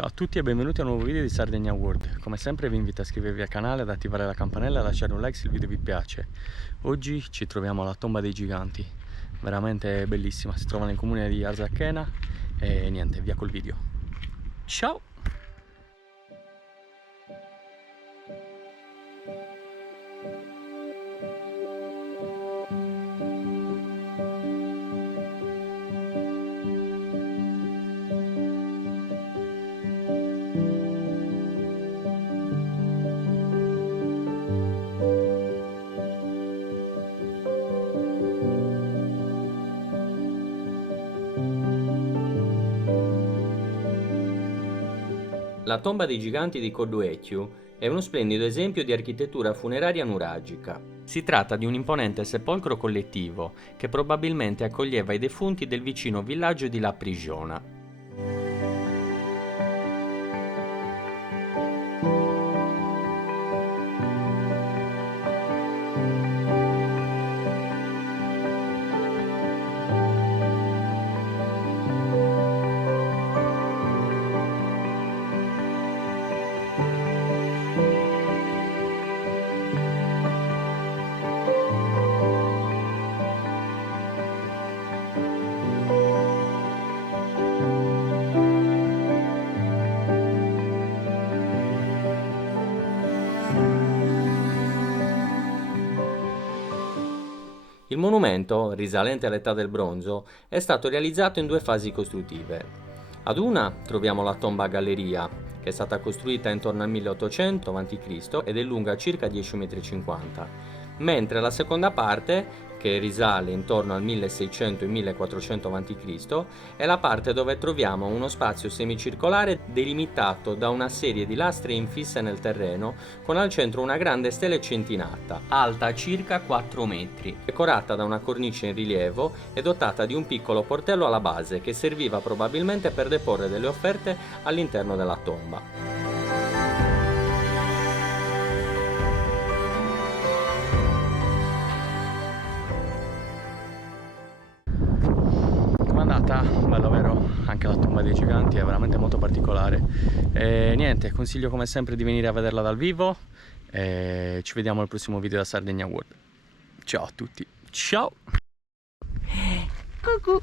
Ciao a tutti e benvenuti a un nuovo video di Sardegna World. Come sempre vi invito a iscrivervi al canale, ad attivare la campanella e a lasciare un like se il video vi piace. Oggi ci troviamo alla Tomba dei Giganti, veramente bellissima, si trova nel comune di Arzachena e niente, via col video. Ciao! La tomba dei giganti di Kodduekiu è uno splendido esempio di architettura funeraria nuragica. Si tratta di un imponente sepolcro collettivo che probabilmente accoglieva i defunti del vicino villaggio di La Prigiona. Il monumento, risalente all'età del bronzo, è stato realizzato in due fasi costruttive. Ad una troviamo la tomba a galleria, che è stata costruita intorno al 1800 a.C. ed è lunga circa 10,50 m, mentre la seconda parte, che risale intorno al 1600 e 1400 a.C., è la parte dove troviamo uno spazio semicircolare delimitato da una serie di lastre infisse nel terreno, con al centro una grande stele centinata, alta circa 4 metri, decorata da una cornice in rilievo e dotata di un piccolo portello alla base che serviva probabilmente per deporre delle offerte all'interno della tomba. Com'è andata? Bello vero? Anche la Tomba dei Giganti è veramente molto particolare. E niente, consiglio come sempre di venire a vederla dal vivo e ci vediamo al prossimo video da Sardegna World. Ciao a tutti, ciao! Cucù.